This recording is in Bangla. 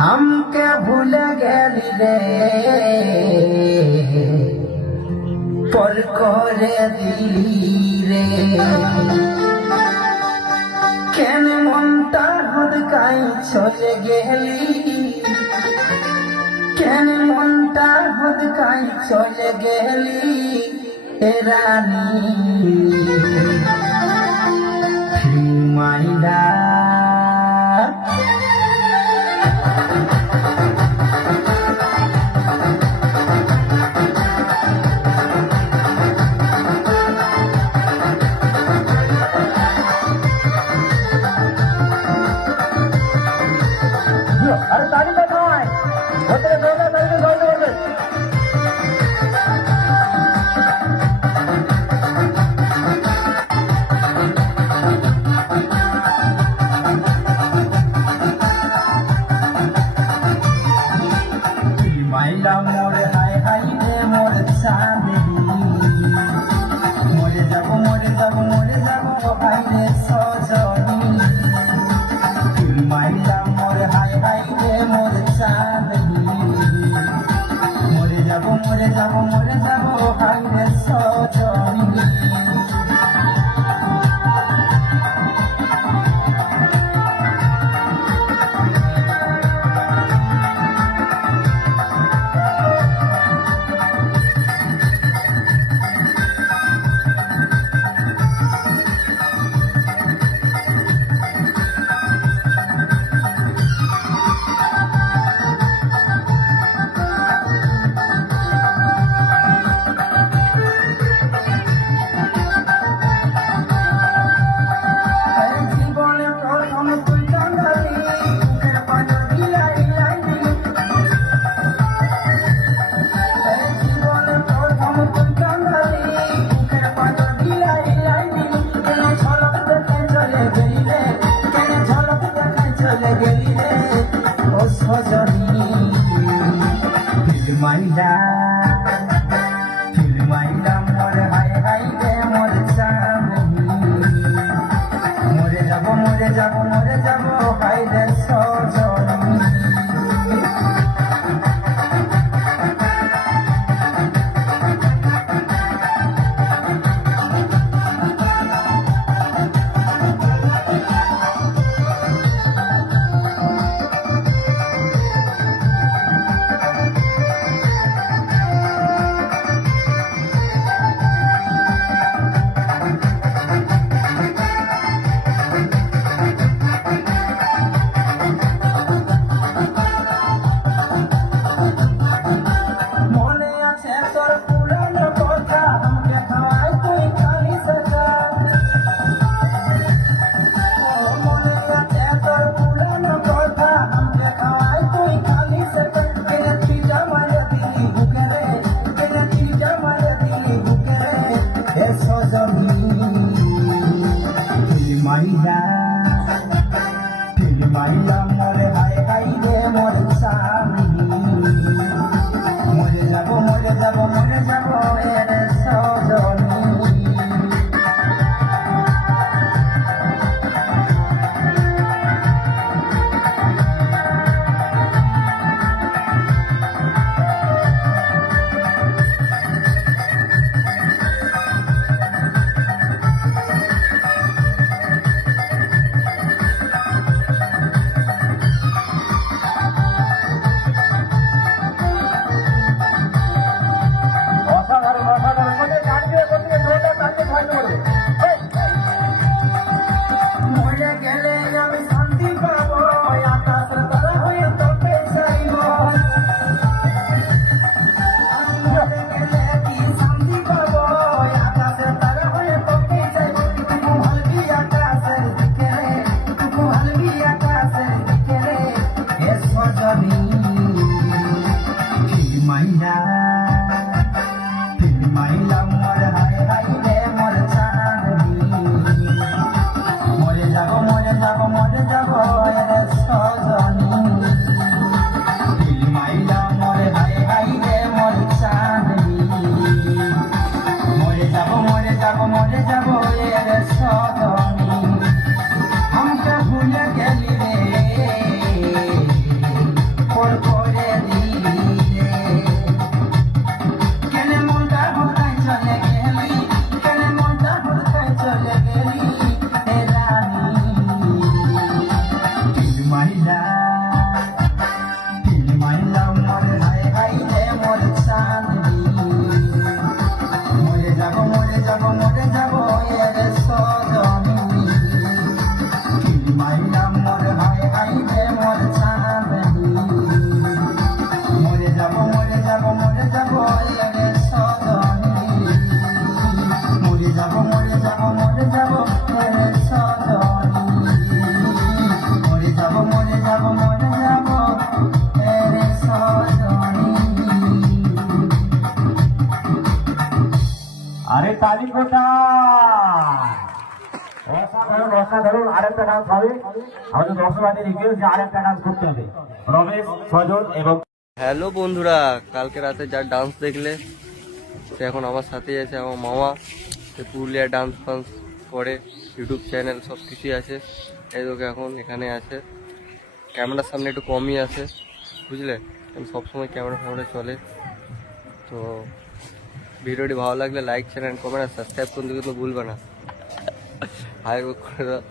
हमके भूल गेली रे पर करे दिली रे কেন মনটা হদকাই চলে গেলি কেন মনটা হদকাই চলে গেলি এ রানী মাইলা अरे ताली बजाओ है होते दोनों ताली बजाओ बोले মাইলা মোরে হাই হাই রে মোর চাঁদনি মরে যাব হাই রে সজনী মাইলা মোরে হাই হাই রে মোর চাঁদনি মরে যাব হাই রে সজনী মাইলা মোরে হাই হাই রে মোর চাঁদনি মরে যাব হাই রে সজনী তালি কোটা অসাধারণ আরেকটা ডান্স হবে। আমাদের দর্শকদের রিকোয়েস্ট যে আরেকটা ডান্স করতে হবে। রমেশ, সজল এবং হ্যালো বন্ধুরা, কালকে রাতে যা ডান্স দেখলে, সে এখন আমার সাথেই আছে। আমার মামা সে পুরুলিয়া ডান্স ফান্স করে, ইউটিউব চ্যানেল সব কিছুই আছে। এই তোকে এখন এখানে আছে, ক্যামেরার সামনে একটু কমই আছে, বুঝলে, কারণ সবসময় ক্যামেরা ফ্যামেরা চলে। তো ভিডিওটি ভালো লাগলে লাইক, চ্যানেল, কমেন্ট আর সাবস্ক্রাইব করতে কিন্তু ভুলবে না। হাই করে দাও।